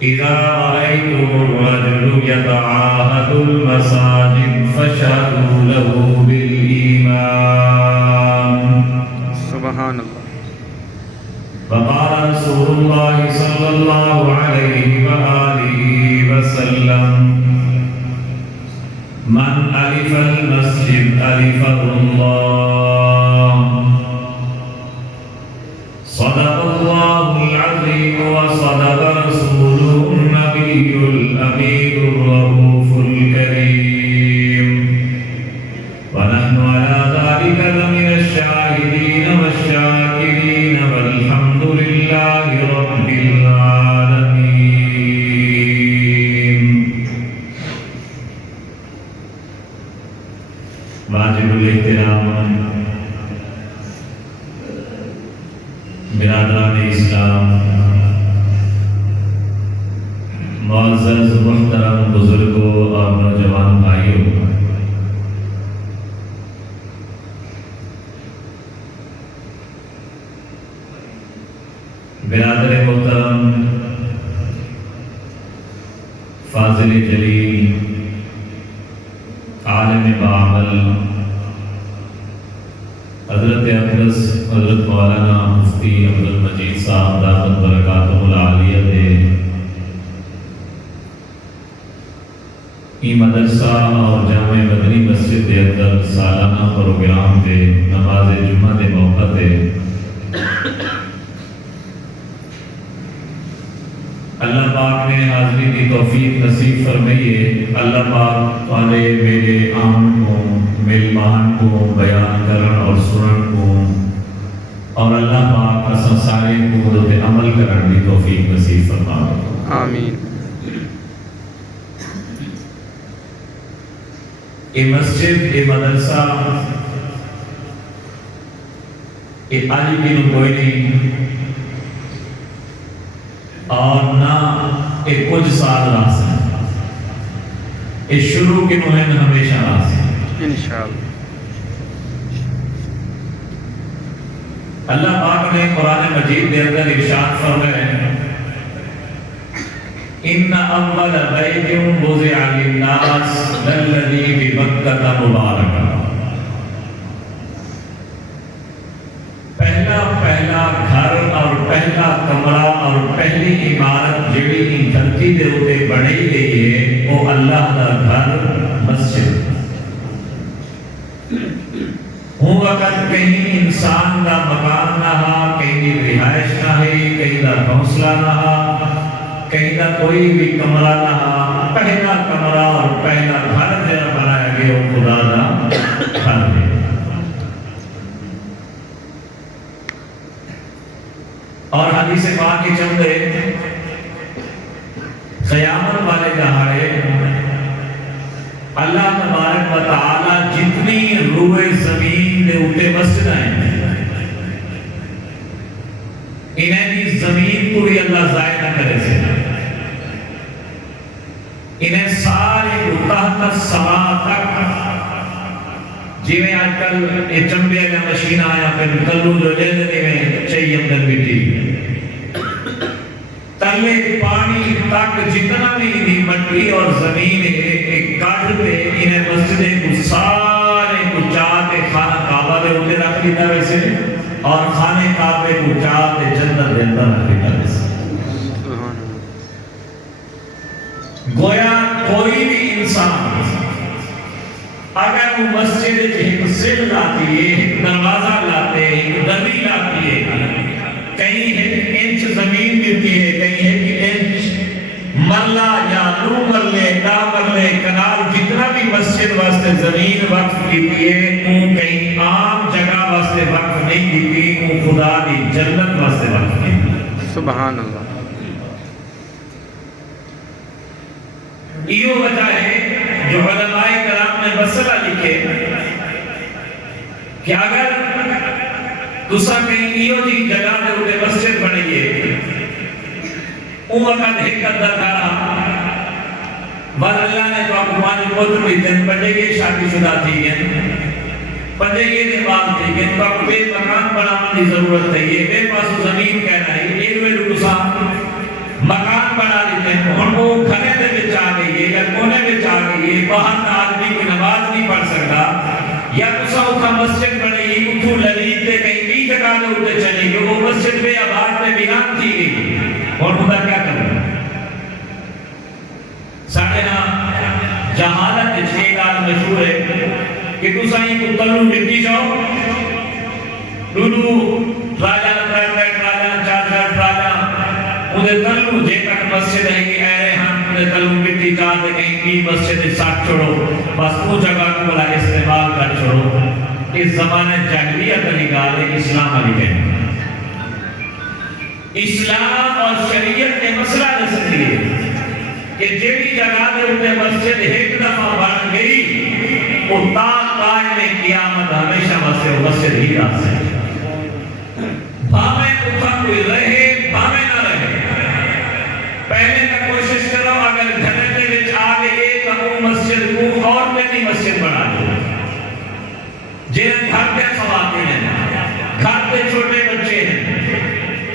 إذا رأيتم الرجل يتعاهد المساجد فاشهدوا له بالإيمان. سبحان الله. فقال رسول الله صلى الله عليه وآله وسلم: من ألف المسجد ألفه الله. صدق الله العظيم وصدق رسوله النبي الأمين الرؤوف الكريم، ونحن على ذلك لمن الشاهدين والشاكرين والحمد لله رب العالمين. واجب الاحترام برادران اسلام، معزز محترم بزرگوں اور نوجوان بھائیوں، برادر محترم، فاضل جلیل، عالم بعمل، حضرت اقدس حضرت مولانا مفتی عبدالمجید صاحب دامت برکاتہ العالیہ دے ای مدرسہ اور جامع مدنی مسجد دے اندر سالانہ پروگرام دے نماز جمعہ دے موقع دے اللہ پاک نے حاضری کی توفیق نصیب فرمائیے۔ اللہ پاک والے میرے آمن کو، ملمان کو، بیان کرن اور سنن کو، اور اللہ پاک اساں سارے کو دے عمل کرن دی توفیق نصیب فرمائے۔ آمین۔ یہ مسجد، یہ مدرسہ، یہ آج بھی کوئی نہیں اور نہ ایک کچھ سال راس ہے، یہ شروع کی مہم ہمیشہ راس ہے انشاءاللہ۔ اللہ پاک نے قرآن مجید کے اندر ارشاد فرمایا ہے: ان اول بیت وضع للناس للذی ببکۃ مبارکہ، پہلا گھر اور پہلا کمرہ اور پہلی عمارت جڑی دھرتی دے اوتے بنائی گئی ہے وہ اللہ دا گھر مسجد۔ ہوں وقت کہیں انسان دا مکان نہ ہا، کہیں دی رہائش نہ ہے، کہیں دا گھونسلہ نہ ہا، کہیں دا کوئی بھی کمرہ نہ ہا، پہلا کمرہ اور پہلا گھر جہاں بنایا گیا وہ خدا دا گھر ہے۔ اور حدیث پاک کے چندے قیامت والے دہاڑے اللہ تبارک و تعالی جتنی روئے زمین دے اوتے مسجد ہیں انہیں دی زمین پوری اللہ ضائع نہ کرے سے، انہیں سارے تحت السماء تک، جی میں آج کل یہ چمبے کا مشین آیا پھر کلو جو لیندے میں چاہیے اندر بیٹی تلے پانی تک جتنا بھی دی مٹی اور زمین ہے ایک کاٹ پہ انہیں مسجدیں کو سارے کو چاہتے خانہ کعبہ دے ہوتے رکھ دیتا ویسے، اور خانے کعبے کو چاہتے جنت دے اندر رکھ دیتا ویسے۔ گویا کوئی بھی انسان اگر وہ مسجد ایک سل لاتی ہے، ایک دروازہ لاتے ہیں، ایک دری لاتی ہے، کہیں انچ زمین دیتی ہے، کہیں ہے کہ انچ مرلہ یا دو مرلے، دا مرلے، کنال جتنا بھی مسجد واسطے زمین وقف دیتی ہے وہ کہیں عام جگہ واسطے وقف نہیں دیتی، وہ خدا دی جنت واسطے وقف دیتی ہے۔ سبحان اللہ۔ یہ وجہ ہے جو علماء کرام نے مسئلہ لکھے کہ اگر تسا کہیں ایو جی جگہ دے اوتے مسجد بنائیے وقت ایک درکارا بل اللہ نے تو آپ کو پانچ پوتر بھی دن پڑھے گئے شادی شدہ تھی گئے پڑھے گئے دے بعد تھی گئے تو آپ کو بے مکان بنانے کی ضرورت ہے، یہ بے پاس زمین کہنا ہے، ایک میں لکسا مکان بنا دیتے ہیں ہن وہ گھرے دے وچ آ گئی ہے یا کونے وچ آ گئی ہے باہر دا آدمی کوئی نماز نہیں پڑھ سکتا یا تسا اتھا مسجد بنائی اتھو للیت تے کہیں بھی جگہ دے اوتے چلی گئی وہ مسجد بے آباد تے بیان تھی گئی اور خدا کیا کرنا ساڑھے ہاں جہالت اچھے گال مشہور ہے کہ تسا ہی کو تلو مٹی جاؤ دودو راجہ چار راجہ انہیں تلو جے تک مسجد ہے کہ اے رہاں انہیں تلو مٹی چاہتے کہیں کی مسجد ساتھ چھوڑو بس وہ جگہ کو بلا استعمال کر چھوڑو اس زمانے جاہلیت علی گالے اسلام علی گئے اسلام اور شریعت کے مسئلہ نسلی ہے کہ جیڑی جگہ دے انہیں مسجد ایک دفعہ بن گئی وہ تا قائم قیامت ہمیشہ مسجد ہی رہ سکے بھامیں اتھا کوئی رہے بھامیں نہ رہے پہلے کا کوشش کرو اگر گھنے دے وچ آ گئے تو وہ مسجد کو اور میں نہیں مسجد بنا دو جنہیں گھر کے خواتین ہیں گھر کے چھوٹے بچے ہیں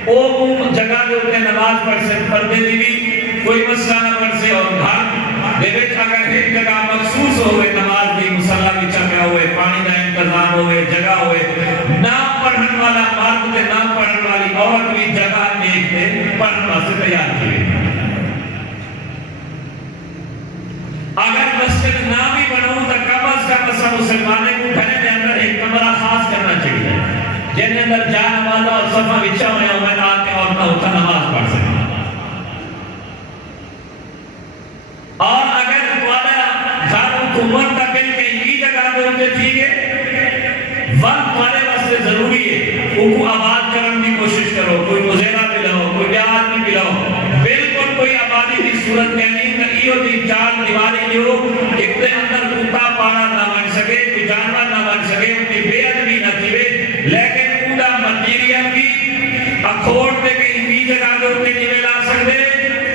وہ جگہ دے ہوتے نماز پڑھ سے پردے دی بھی کوئی مسئلہ نہ پڑھ سے اور گھر دے وچ اگر ایک جگہ مخصوص ہوئے نماز دی مسلح بچا پیا ہوئے پانی دا انتظام ہوئے جگہ ہوئے نہ پڑھن والا مرد تے نہ پڑھن والی عورت بھی جگہ دیکھتے پڑھن واسطے تیار کیے اگر مسجد نہ بھی بناؤں تو کم از کم اسا مسلمانے کو گھرے دے اندر ایک کمرہ خاص کرنا چاہیے جن اندر جا نماز اور صفحہ بچا ہوئے اور میں آ کے عورتیں اتھا نماز پڑھ سکیں اور اگر تمہارا گھر حکومت کا بل کہیں کی جگہ دے ہوتے تھی گے وقت تمہارے واسطے ضروری ہے ان کو آباد کرنے کی کوشش کرو کوئی مزیرہ ملاؤ کوئی بیاد نہیں ملاؤ بالکل کوئی آبادی کی صورت کہنی کہ ایو دی چار دیواری لیو ایک دے اندر کتا پاڑا نہ بن سکے کوئی جانور نہ بن سکے اپنی بے ادبی نہ تھیوے لیکن اوندا مٹیریل بھی اکھوڑ دے کہیں بھی جگہ دے ہوتے نہیں ملا سکتے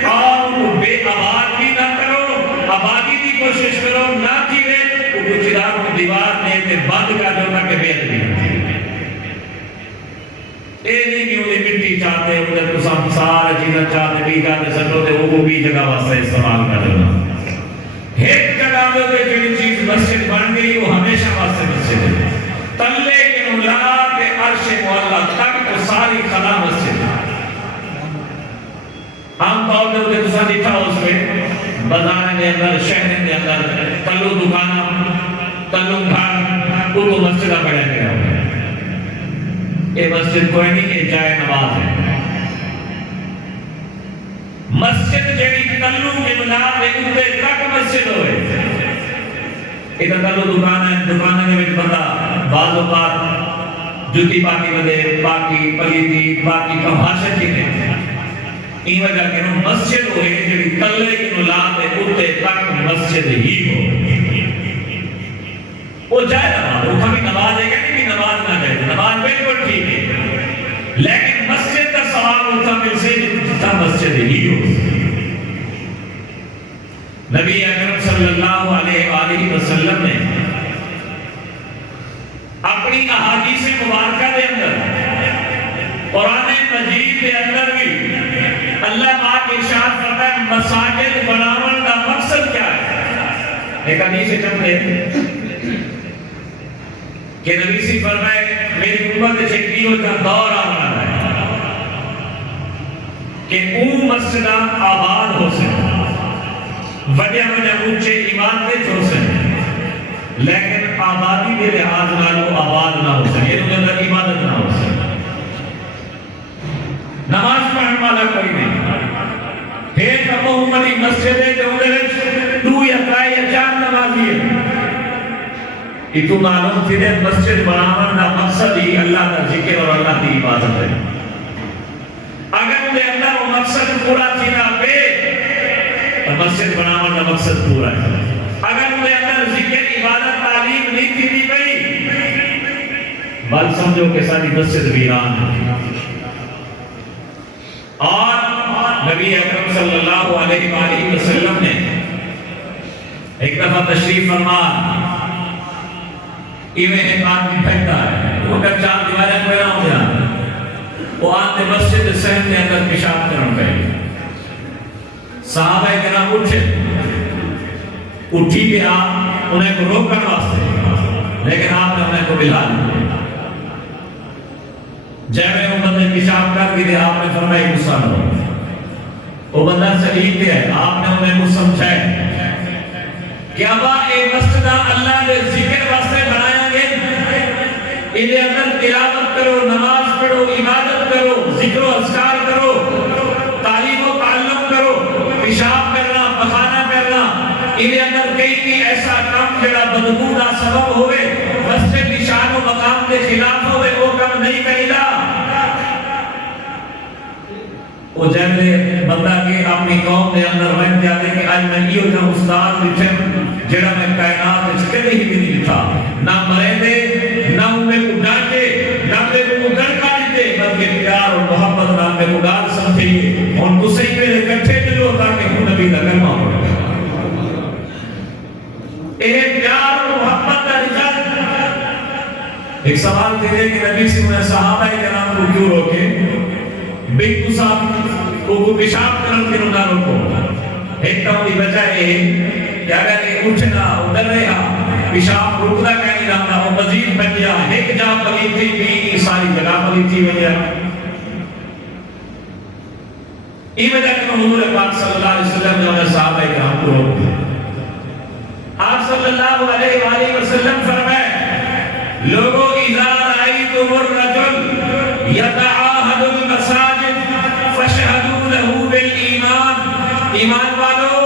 اور ان کو بے آباد بھی نہ کرو آبادی کی کوشش کرو نہ تھیوے ان کو چدار کو دیوار نے تے بند کر دو تاکہ بے ادبی نہ تھیوے اے نہیں کہ انہیں مٹی چاہتے انہیں تو سب سارا چیزیں چاہتے بھی جاتے سکتے ہوتے وہ بھی جگہ واسطے استعمال کر دینا ایک جگہ ہوتے جو چیز مسجد بن گئی وہ ہمیشہ واسطے مسجد ہے تلے کے نولا کے عرش مولا تک تو ساری خلا مسجد عام طور پہ ہوتے تو ساتھ دیکھا اس میں بازار کے اندر شہر کے اندر تلو دکانہ تلو گھر وہ تو مسجدہ پڑھے گیا ہوتا ہے یہ مسجد کوئی نہیں یہ جائے نماز ہے مسجد جڑی تلو کے ملاب ہے اندے تک مسجد ہوئے ادھر تلو دکانہ کے وچ بندہ بعض اوقات جوتی پاکی بدے پاکی پلیتی پاکی کمھاشت ہی نہیں این وجہ کہ مسجد ہوئے جڑی تلے کے ملاب ہے اندے تک مسجد ہی ہو وہ جائے نماز وہ کبھی نماز ہے کہ نہیں نماز نہ جائے نماز بالکل ٹھیک ہے لیکن مسجد کا سوال ہوتا مل سے جتا مسجد ہی ہو نبی اکرم صلی اللہ علیہ وآلہ وسلم نے اپنی احادیث مبارکہ دے اندر قرآن مجید دے اندر بھی اللہ پاک ارشاد فرماتا ہے مساجد بناون کا مقصد کیا ہے ایک حدیث چمتے کہ نبی سی فرمائے میری امت چکی ہوتا دور آمنا ہے کہ اون مسجدہ آباد ہو سکے وجہ اونچے عمارتیں ہو سکے لیکن آبادی کے لحاظ نالو آباد نہ ہو سکے یہ اندر عبادت نہ ہو سکے نماز پڑھنے والا کوئی نہیں پھر کب عمری مسجدیں جو اندر دو یا ترائے یا چار نمازی ہے اتو معلوم تھی دے مسجد بناون دا مقصد ہی اللہ کا ذکر اور اللہ کی عبادت ہے اگر دے اندر وہ مقصد پورا تھی نہ پہ تو مسجد بناون دا مقصد پورا ہے اگر دے اندر ذکر عبادت تعلیم نہیں تھی دی پئی بات سمجھو کہ ساری مسجد ویران ہے اور نبی اکرم صلی اللہ علیہ وآلہ وسلم نے ایک دفعہ تشریف فرما ایویں ایک آدمی پھینکتا ہے وہ کب چار دیواریں کوئی نہ ہو جاتا وہ آتے مسجد سہن کے اندر پیشاب کرن پہ صحابہ کرام اٹھی بھی آپ انہیں کو روکن واسطے، لیکن آپ نے انہیں کو بلا دیا۔ جب وہ بندے پیشاب کر کے آپ نے فرمایا غصہ نہ ہو، وہ بندہ صحیح کیا ہے، آپ نے انہیں کو سمجھایا کہ ابا اے مسجد اللہ نے ذکر واسطے بنایا گے، انہیں اندر تلاوت کرو، نماز پڑھو، عبادت کرو، ذکر و اذکار کرو، تعلیم و تعلم کرو، پیشاب کرنا، پخانا کرنا، انہیں اندر کئی بھی ایسا کام جڑا بدبو دا سبب ہوئے، مسجد کی شان و مقام کے خلاف ہوئے، وہ کام نہیں کرے گا۔ وہ جیسے بندہ کے اپنی قوم کے اندر رہن جاتے کہ آج میں یہ جو استاد بچھے جڑا میں کائنات اس کے نہیں بھی نہیں تھا، نہ مرے دے، نہ انہیں کو ڈانٹے، نہ انہیں کو ڈرکا دیتے، بلکہ پیار اور محبت نہ انہیں کو ڈال سمجھے، ان کو صحیح میرے کٹھے ملو تاکہ وہ نبی کا کلمہ ہو۔ ایک پیار اور محبت کا رجال۔ ایک سوال تیرے کہ نبی سے انہیں صحابہ کرام کو کیوں روکے؟ بنتو صاحب کو پیشاب کرن کے نہ روکو۔ ایک تو دی وجہ ہے کہ اگر یہ اٹھنا ادھر رہا پیشاب رکنا کہیں رہا وہ مزید بن گیا، ایک جا پلی تھی بھی ساری جگہ پلی تھی وجہ۔ یہ وجہ کہ حضور پاک صلی اللہ علیہ وسلم نے انہیں صحابہ کرام کو روک دیا۔ آپ صلی اللہ علیہ وآلہ وسلم فرمائے لوگوں اذا رأیتم الرجل یتعاہد المساجد فشہدوا له بالایمان، ایمان والو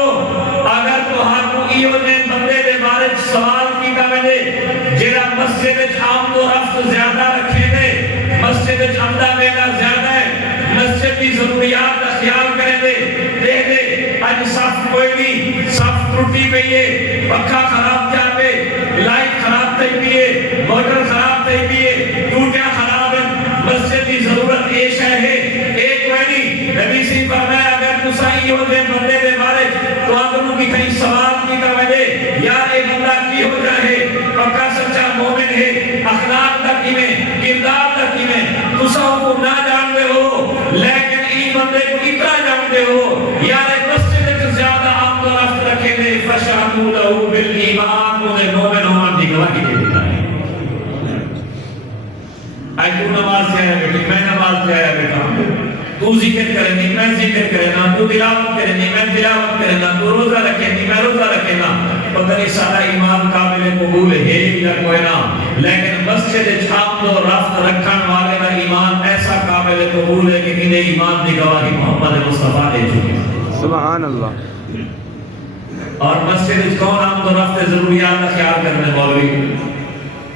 اگر تو ہر کو ایو نے بندے دے بارے سوال کی کا وجہ جیڑا مسجد عام تو رفت زیادہ رکھے دے، مسجد عمدہ بینا زیادہ ہے، مسجد کی ضروریات کا خیال کرے دے، دے دے آج صف کوئی نہیں، صف ٹوٹی پئی ہے، پکھا خراب کیا پہ، لائٹ خراب تھی پیے، موٹر خراب تھی پیے، ٹوٹیا خراب ہے، مسجد کی ضرورت ایشہ ہے، ایک وینی نبی سے فرمایا اگر تسائی ہو دے بندے دے بارے تو آدھنوں کی کہیں سوال کی کا وجہ یار ایک بندہ کی ہو جائے پکا سچا مومن ہے، اخلاق تک ہی میں، کردار تک ہی میں، تساؤں کو نہ جانتے ہو لیکن ای بندے کو اتنا جانتے ہو یار ایک مسجد سے زیادہ آپ تو رفت رکھے دے فشہدوا له بالایمان، انہیں مومن ہومان دی گواہی دے دیتا ہے۔ آج تو نماز سے آیا بیٹی، میں نماز سے آیا بیٹا، تو ذکر کرنی، میں ذکر کرنا، تو تلاوت کرنی، میں تلاوت کرنا، تو روزہ رکھنی، میں روزہ رکھنا، پتہ نہیں سارا ایمان قابل قبول ہے یا کوئی نہ، لیکن مسجد چھاپ تو رفت رکھن والے کا ایمان ایسا قابل قبول ہے کہ انہیں ایمان دی گواہی محمد مصطفیٰ دے چکے۔ سبحان اللہ۔ اور مسجد کون ہم تو رفت ضروریات کا خیال کرنے مولوی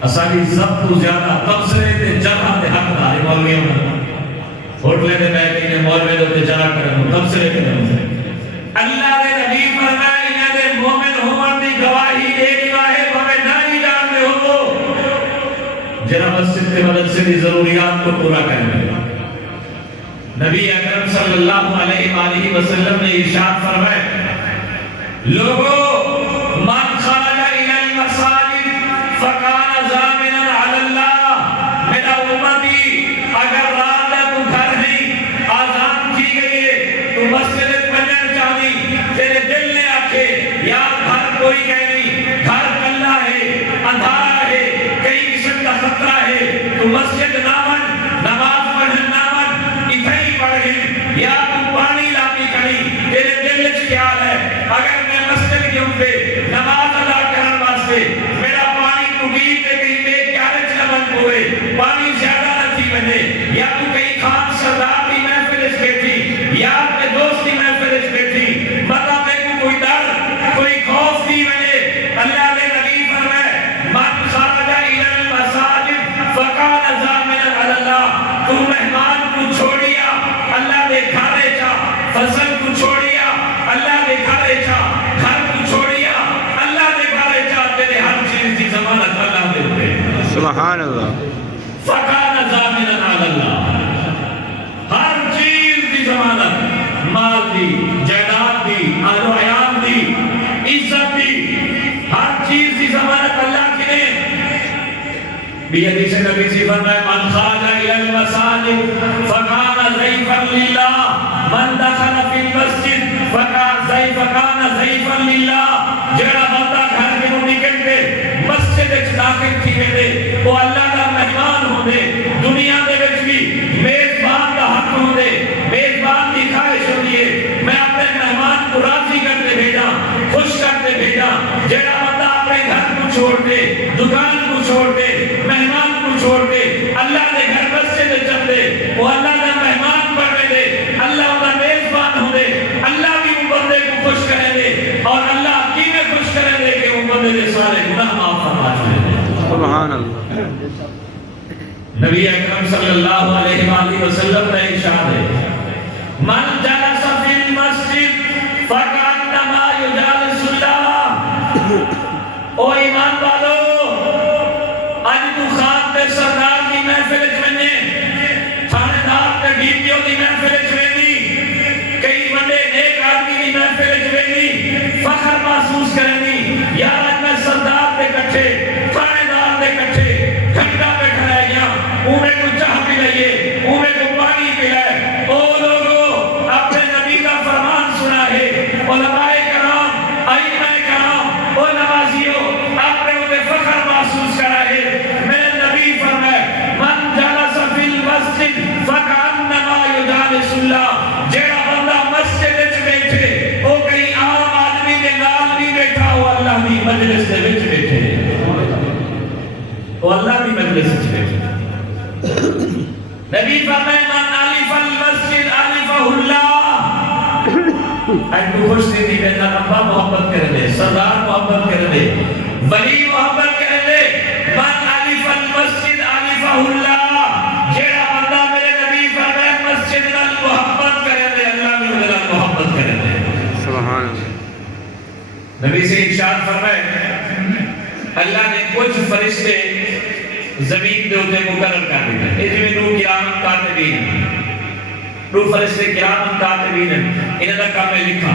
اسالی ضبط تو زیادہ تبصرے تے جگہ تے حق دار مولوی ہوٹلے دے بیٹھے نے مولوی دے جگہ کرن تبصرے تے اللہ دے نبی فرمایا انہاں دے مومن ہون دی گواہی دے ہے بھویں نہ ہی جانتے ہو جڑا مسجد تے مدرسے دی ضروریات کو پورا کرنے نبی اکرم صلی اللہ علیہ وآلہ وسلم نے ارشاد فرمایا لوگوں من خرج الى المساجد فکان ضامنا علی اللہ، میرا امتی اگر رات تو گھر نہیں آزان کی گئی ہے تو مسجد بنر چاہی تیرے دل نے آکھے یار گھر کوئی کہیں نہیں، گھر کلا ہے، اندھارا ہے، کئی قسم کا خطرہ ہے، تو مسجد نامن نماز پڑھن نامن اتھے ہی پڑھیں یا تو پانی لاتی کھڑی تیرے دل میں خیال ہے اگر میں مسجد کے اوپر نماز ادا کرنے واسطے میرا پانی ٹوٹی تے کہیں پہ کیارج نہ بن ہوئے پانی زیادہ نہ تھی بنے یا تو کہیں خان سردار کی محفل اس بیٹھی یا اپنے دوست کی محفل اس بیٹھی مطلب میں کوئی ڈر کوئی خوف نہیں بنے اللہ نے نبی فرمائے من خرج الى المساجد فکان ضامنا علی اللہ، تو مہمان کو چھوڑیا اللہ نے گھرے چا، فصل کو چھوڑیا اللہ نے گھرے چا، گھر کو چھوڑیا اللہ نے گھرے چا، تیرے ہر چیز کی ضمانت اللہ دیتے سبحان اللہ۔ فکان ضامنا علی اللہ، ہر چیز کی ضمانت، مال دی، جائیداد دی، اہل و عیال دی، عزت دی، ہر چیز کی ضمانت اللہ کی نے بھی حدیث نبی سے فرمائے من خرج الى المساجد فکان ضیفا للہ من دخل فی المسجد فکان شاگرد تھی ویندے وہ اللہ دا مہمان ہوندے دنیا دے وچ بھی میزبان دا حق ہوندے میزبان دی خواہش ہوندی ہے میں اپنے مہمان کو راضی کرتے بھیجا خوش کرتے بھیجا جیڑا بندہ اپنے گھر کو چھوڑ دے دکان کو چھوڑ دے مہمان کو چھوڑ دے اللہ دے گھر مسجد چل دے وہ اللہ دا مہمان بنے دے اللہ دا میزبان ہو دے اللہ بھی وہ بندے کو خوش کرے دے اور اللہ کی میں خوش کرے دے کہ وہ بندے دے سارے گناہ معاف فرما دے سبحان اللہ نبی اکرم صلی اللہ علیہ وآلہ وسلم کا ارشاد ہے من جلس فی المسجد فکأنما یجالس اللہ او ایمان والو اج تو خان تے سردار کی محفل وچ ونے تھانے دار تے ڈیپیو دی محفل وچ وینی کئی بڑے نیک آدمی دی محفل وچ وینی فخر محسوس کرنی یار اج میں سردار تے کٹھے تھانے دار تے کٹھے گھنٹہ بیٹھا رہ گیا انہیں کو چاہ پلائیے انہیں کو پانی پلائے او لوگوں اپنے نبی کا فرمان سنا ہے علماء کرام ائمہ کرام او نمازیوں اپنے انہیں فخر محسوس کرا ہے میرے نبی فرمائے من جلس فی المسجد فکأنما یجالس اللہ جیڑا بندہ مسجد وچ بیٹھے او کہیں عام آدمی دے نال نہیں بیٹھا ہو اللہ دی مجلس دے وچ بیٹھے وہ اللہ بھی مجلس وچ بیٹھے نبی فرمائے من الف المسجد الفہ اللہ اج تو خوش تھی میرا ابا محبت کر دے سردار محبت کر دے ولی محبت کر دے من الف المسجد الفہ اللہ جیڑا بندہ میرے نبی فرمائے مسجد نال محبت کر دے اللہ بھی میرا محبت کر دے سبحان اللہ نبی سے ارشاد فرمائے اللہ نے کچھ فرشتے زمین دے اوتے مقرر کر دیے اے جویں نو قیامت کاتبین نو فرشتے قیامت کاتبین انہاں دا کام ہے لکھا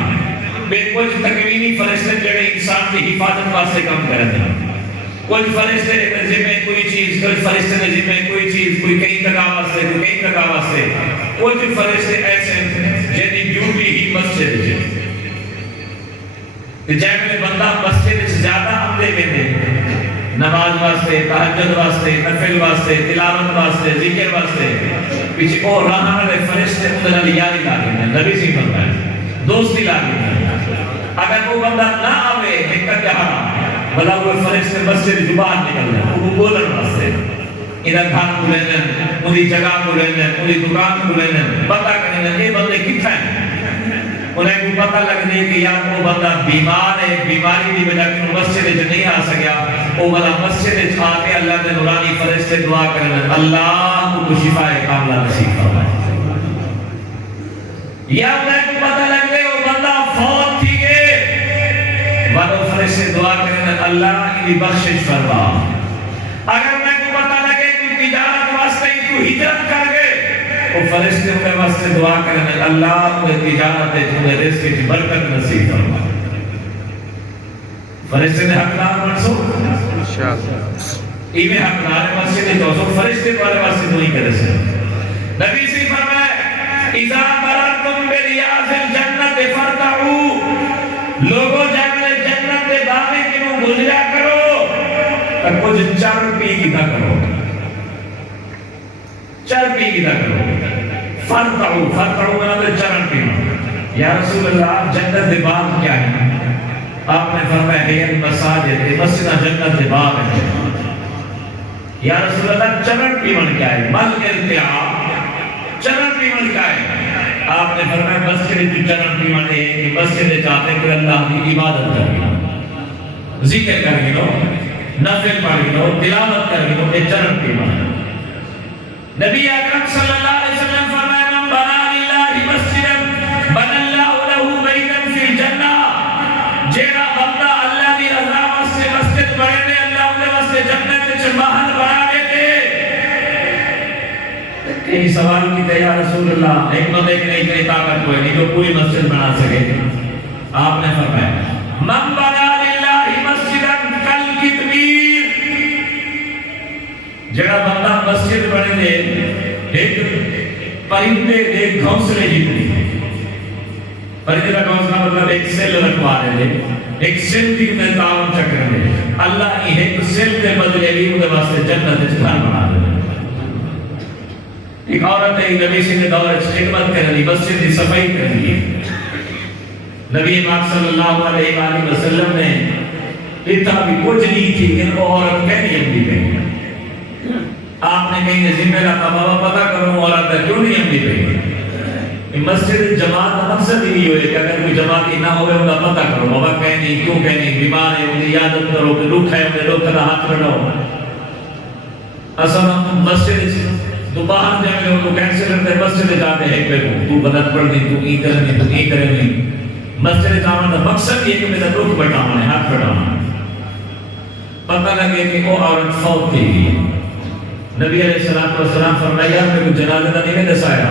بے کچھ تکوینی فرشتے جڑے انسان دی حفاظت واسطے کام کرتے ہیں کوئی فرشتے دے ذمہ کوئی چیز کوئی فرشتے دے ذمہ کوئی چیز کوئی کہیں تک واسطے کوئی کہیں تک واسطے کچھ فرشتے ایسے جن دی ڈیوٹی ہی مسجد ہے کہ جائے بندہ مسجد سے زیادہ عملے میں دے نماز واسطے تہجد واسطے نفل واسطے تلاوت واسطے ذکر واسطے پیچھے اور رہنے والے فرشتے اندر یاری لاگے ہیں نبی سے فرمایا دوستی لاگے ہیں اگر وہ بندہ نہ آوے حقیقت جہاں بلا وہ فرشتے مسجد زبان نکل رہے وہ بولن واسطے ادھر گھر کو لینے انہی جگہ کو لینے انہی دکان کو لینے پتہ کرنے یہ بندے کتنا ہیں انہیں کو پتہ لگنے کہ یا وہ بندہ بیمار ہے بیماری کی وجہ کہ مسجد سے نہیں آ سکیا وہ بندہ مسجد سے آ کے اللہ نے نورانی فرشتے دعا کرنے اللہ کو شفا کاملہ نصیب فرمائے یا انہیں کو پتہ لگنے وہ بندہ فوت تھی گئے وہ فرشتے دعا کرنے اللہ کی بخشش فرما اگر انہیں کو پتہ لگے کہ تجارت واسطے تو ہجرت کر گئے وہ فرشتے انہیں واسطے دعا کرنے اللہ انہیں تجارت دے انہیں رزق کی برکت نصیب فرما فرشتے نے حقدار منسو ایمیں حقدار مسجد دے تو فرشتے والے واسطے دعائی کرے سے نبی سے فرمائے اذا مررتم بریاض الجنت فرتعو لوگوں جنگل جنت دے باغے کی نو گزریا کرو تو کچھ چر پی کی نہ کرو چر پی کی نہ کرو فرتعو فرتعو میں نے چرن پی یا رسول اللہ جنت دے باغ کیا ہے آپ نے فرمایا ہے المساجد مسجد جنت دے باغ ہے یا رسول اللہ چرن پیمن کیا ہے مل ارتعاب چرن پیمن کیا ہے آپ نے فرمایا مسجد جو چرن پیمن ہے کہ مسجد جاتے کہ اللہ کی عبادت کریں ذکر کریں لو نفل پڑھیں لو تلاوت کریں لو یہ چرن پیمن نبی اکرم صلی اللہ علیہ وسلم فرمایا من بنا للہ مسجدا بنا اللہ له بیتا فی الجنہ جیڑا بندہ اللہ دی رضا واسطے مسجد بنے دے اللہ انہیں واسطے جنت وچ محل بنا دیتے کئی سوال کی تے یا رسول اللہ ایک بندے کی نہیں اتنی طاقت کوئی نہیں جو پوری مسجد بنا سکے آپ نے فرمایا من بنا للہ مسجدا کالکتمیر جیڑا بندہ مسجد بنے دے ایک پرندے دے گھونسلے جتنی فرضیلہ کونسا مطلب ایک سیل رکھوا رہے ہیں ایک سیل بھی میں تعاون چکر دے اللہ ہی ایک سیل کے بدلے بھی انہیں واسطے جنت گھر بنا دے ایک عورت ہے نبی سے دور خدمت کرنی مسجد کی صفائی کرنی نبی پاک صلی اللہ علیہ وآلہ وسلم نے اتنا بھی کچھ نہیں تھی کہ وہ عورت کہنی اپنی گئی آپ نے کہیں ذمہ رکھا بابا پتہ کرو عورت کیوں نہیں اپنی گئی مسجد جماعت کا مقصد ہی ہوئے کہ اگر کوئی جماعت ہی نہ ہوئے ان کا پتہ کرو بابا کہنی کیوں کہنی بیمار ہے ان کی عادت کرو کہ لوگ ہے انہیں لوگ کا ہاتھ بڑھاؤ اصلا مسجد تو باہر جائے ان کو کینسل کرتے مسجد جاتے ہیں ایک پہ تو بدت پڑھ دی تو این کرنی تو این کرنی مسجد جانا کا مقصد یہ کہ میرا لوگ بڑھاؤں ہاتھ بڑھاؤں پتہ لگے کہ وہ عورت فوت تھی نبی علیہ السلام فرمایا کہ کوئی جنازہ نہیں میں دسایا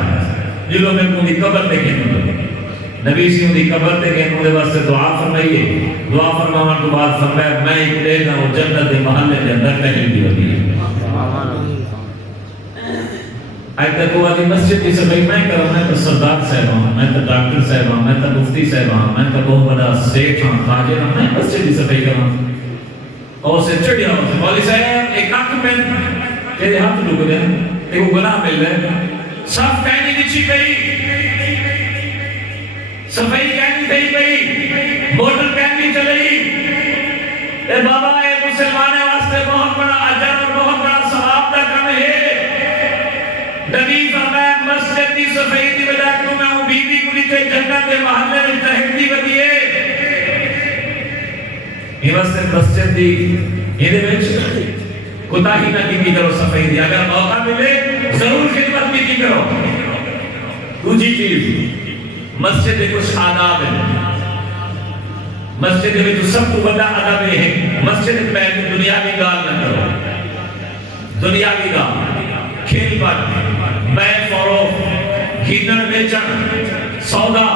جلو میں کو دی قبر تے کہنے نبی سی دی قبر تے کہنے دے واسطے دعا فرمائیے دعا فرماون کے بعد فرمایا میں ایک دے گا وہ جنت دے محلے دے اندر پہل دی ہوگی آج تک وہ آدھی مسجد کی صفائی میں کروں میں تو سردار صاحب ہوں میں تو ڈاکٹر صاحب ہوں میں تو مفتی صاحب ہوں میں تو بہت بڑا سیٹ ہوں تاجر ہوں میں مسجد کی صفائی کروں اور سے چڑیا ہوں سے مولی صاحب ایک آنکھ میں تیرے ہاتھ لوگ دیں ایک وہ گناہ مل رہے صاف کہنی نیچی گئی صفائی کہنی تھی گئی موٹر کہنی چلی اے بابا اے مسلمانے واسطے بہت بڑا اجر اور بہت بڑا ثواب دا کم ہے نبی فرمایا مسجد کی صفائی دی وجہ کیوں میں ہوں بیوی کو نیچے جنت دے محلے میں تہدی بدیے یہ واسطے مسجد دی یہ دے بچ کوتاہی نہ کی کرو صفائی دی اگر موقع ملے ضرور خدمت بھی کی کرو دوسری چیز مسجد کے کچھ آداب ہیں مسجد میں جو سب کو بڑا آداب ہے مسجد میں دنیاوی گال نہ کرو دنیاوی گال کھیل بات بے فروخت گھینن بیچن سودا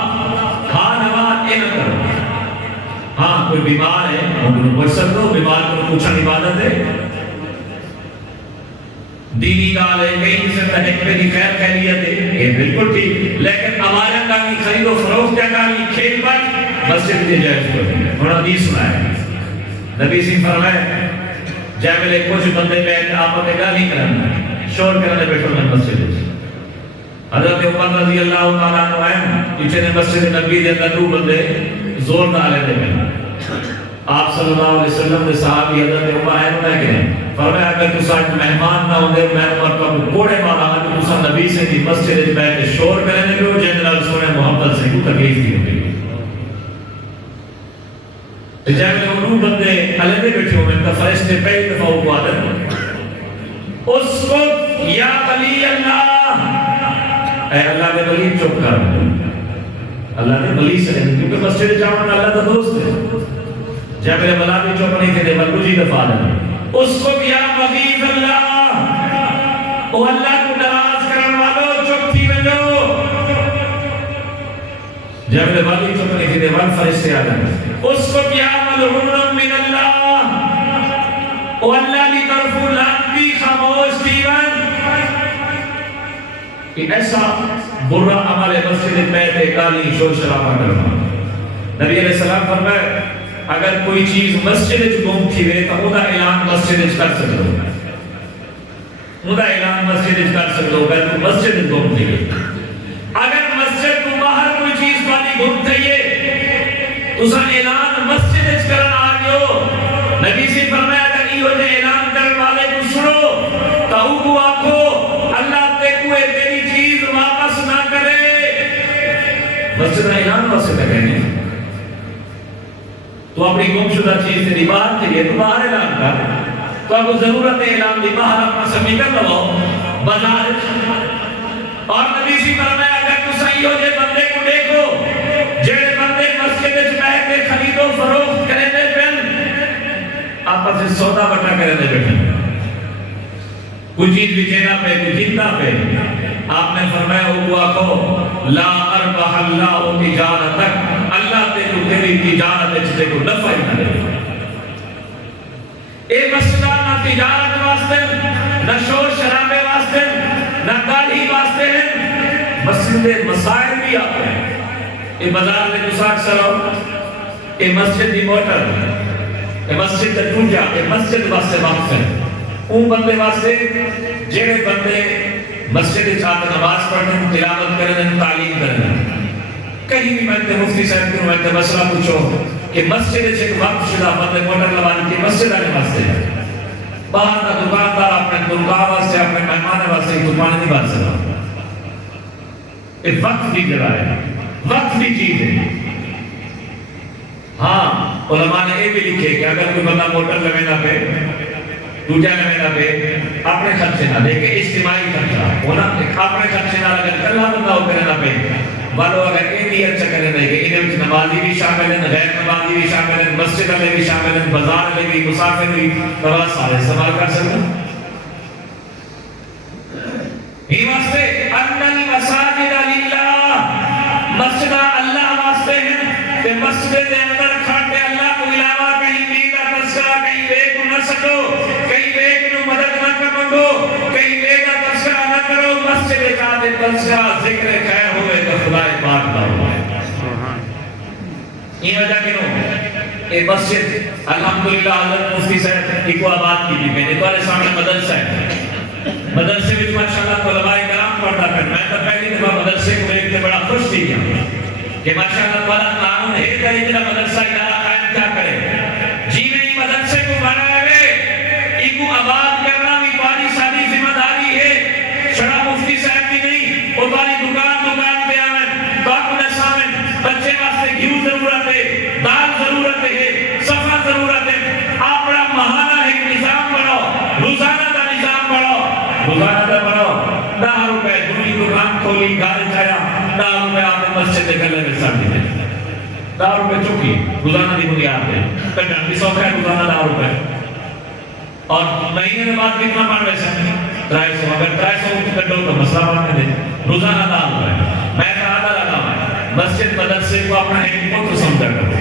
کھان ہوا یہ نہ کرو ہاں کوئی بیمار ہے انہوں پوچھ سکتے ہو بیمار کو پوچھن عبادت ہے دینی گال ہے کئی قسم کا حکمت کی خیر خیریت ہے یہ بالکل ٹھیک لیکن ہمارا کامی خرید و فروخت کیا کامی کھیل بات مسجد کی جائز کو تھوڑا حدیث سنا ہے نبی سے فرمائے جائے ملے کچھ بندے بیٹھ آپ نے گالی نہیں کرنا شور کرنے بیٹھو میں مسجد حضرت عمر رضی اللہ تعالیٰ عنہ آئے پیچھے نے مسجد نبی دے اندر دو بندے زور ڈالے دے میں آپ صلی اللہ علیہ وسلم نے صحابی حضرت عمر آئے انہوں نے کہے فرمایا اگر تو ساتھ مہمان نہ ہوں دے میں عمر کو کوڑے مارا کہ تو ساتھ نبی سے دی مسجد بیٹھ کے شور کرنے کے وہ جنرل سونے محمد سے کو تکلیف دی ہوگی جب میں انہوں بندے علیہ بیٹھے ہوئے تو فرشتے پہلی دفعہ وہ عادت اس کو یا ولی اللہ اے اللہ نے ولی چپ کر اللہ نے ولی سے کیونکہ مسجد جاؤں اللہ کا دوست ہے جب میرے بلا بھی چپ نہیں تھے بلکہ جی دفعہ دیں اس کو یا ولی اللہ او اللہ کو نراز کرن والو چپ تھی وجو جب میرے ولی چپ نہیں تھے بل فرشتے آ جائیں اس کو یا ملعون من اللہ او اللہ کی طرف لانتی خاموش دیوان کہ ایسا برا عمل مسجد بیت گالی شور شرابہ کرنا نبی علیہ السلام فرمائے اگر کوئی چیز مسجد گم تھی وے تو ادا اعلان مسجد کر سکتے ہو ادا اعلان مسجد کر سکتے ہو تو مسجد گم تھی وے اگر مسجد کو باہر کوئی چیز والی گم تھی ہے تو سا اعلان مسجد کرنا آگیو نبی سے فرمایا اگر یہ ہوتے اعلان کرنے والے کو سنو تو کو آکھو اللہ تے کوئے تیری چیز واپس نہ کرے مسجد اعلان واسطے کہنے تو اپنی گم شدہ چیز تیری باہر چاہیے تو باہر اعلان کر تو آپ کو ضرورت ہے اعلان دی باہر اپنا سمی کر لو بازار اور نبی سے فرمایا اگر تو صحیح ہو جائے بندے کو دیکھو جیڑے بندے مسجد میں بیٹھ کے خرید و فروخت کرنے پہن آپس سے سودا بٹا کرنے بیٹھے کوئی چیز بچینا پہ کوئی جنتا پہ آپ نے فرمایا وہ آکھو لا اربح اللہ تجارتک اللہ تے کو تیری تجارت اچھتے کو نفع ہی نہ دے اے مسئلہ نہ تجارت واسطے نہ شور شرابے واسطے نہ گاڑی واسطے مسئلے مسائل بھی آتے ہیں یہ بازار میں دوساک سرو یہ مسجد دی موٹر یہ مسجد دا ٹوجا یہ مسجد واسطے وقف ہے اون بندے واسطے جڑے بندے مسجد چاہتے نماز پڑھنے تلاوت کرنے تعلیم کرنے کہیں بھی میں مفتی صاحب کو میں مسئلہ پوچھو کہ مسجد سے وقت شدہ بندے موٹر لگانے کی مسجد آنے واسطے باہر کا دکاندار اپنے دکان واسطے اپنے مہمان واسطے دکان نہیں بن سکتا یہ وقت کی جگہ ہے وقت کی چیز ہے ہاں علماء نے یہ بھی لکھے کہ اگر کوئی بندہ موٹر لگانا پہ دوجا لگانا پہ اپنے خرچے نہ دے کے اجتماعی خرچہ ہونا اپنے خرچے نہ لگا کلا بندہ ہو کرنا پہ والو اگر یہ بھی اچھا کرنے دے کہ انہیں نمازی بھی شامل ہیں غیر نمازی بھی شامل ہیں مسجد والے بھی شامل ہیں بازار والے بھی مسافر بھی نواز سارے استعمال کر سکتے ہیں یہ واسطے ان المساجد للہ مسجد اللہ واسطے ہیں کہ مسجد کے اندر کھڑتے اللہ کو علاوہ کہیں بھی کا تذکرہ کہیں بے کو نہ سکو کہیں بے کو مدد نہ کر منگو کہیں بے کا تذکرہ نہ کرو مسجد کا تذکرہ ذکر خیر ہوئے تو خدا پاک نہ ہوئے یہ وجہ کنوں یہ مسجد الحمدللہ حضرت مفتی صاحب ایک آباد کی بھی میں نے تمہارے سامنے مدرسہ ہے مدرسے میں ماشاءاللہ علماء کرام پڑھتا کر میں تو پہلی دفعہ مدرسے کو دیکھ کے بڑا خوش تھی کہ ماشاءاللہ والا قانون ہے کہ اتنا مدرسہ ادارہ قائم کیا کرے جی نہیں مدرسے کو بنائے ہوئے ایک آباد کرنا بھی بڑی ساری ذمہ داری ہے شرع مفتی صاحب کی نہیں وہ بڑی دکان پہ آمن باپ نے سامن بچے واسطے گھیو ضرورت ہے دال ضرورت ہے صفا ضرورت ہے آپ بڑا ماہانہ ایک نظام بناؤ روزانہ کا نظام بناؤ روزانہ کا بناؤ 10 روپے دوری دکان کھولی گھر جایا 10 روپے آپ نے مسجد کے گلے میں سر دیتے 10 روپے چکی روزانہ کی بنیاد ہے کٹن بھی 100 ہے روزانہ 10 روپے اور مہینے میں بعد کتنا پڑ ویسے 350 اگر 350 کٹو تو مسئلہ پڑھنے دے روزانہ 10 روپے میں کہا تھا لگا مسجد مدرسے کو اپنا ایک پوتر سمجھا کرو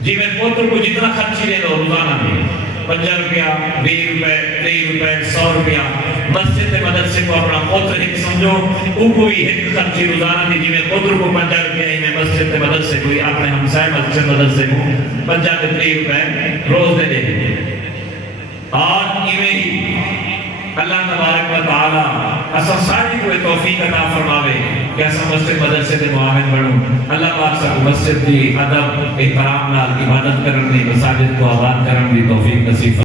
جی میں پوتر کو جتنا خرچی دے دو روزانہ بھی 50 روپیہ 20 روپے 30 روپے 100 روپیہ مسجد مدرسے کو اپنا پوتر ایک سمجھو او کو بھی ایک خرچی روزانہ دی جی میں پوتر کو 50 روپیہ ہی میں مسجد مدرسے کو اپنے ہمسائے مسجد مدرسے کو 50 سے 30 روپے روز دے دے اور ایویں ہی اللہ تبارک و تعالی اسا ساری کو توفیق عطا فرماوے کہ اسا مسجد مدرسے دے معاون بنو اللہ پاک سب مسجد دی ادب احترام نال عبادت کرن دی مساجد کو آباد کرن دی توفیق نصیب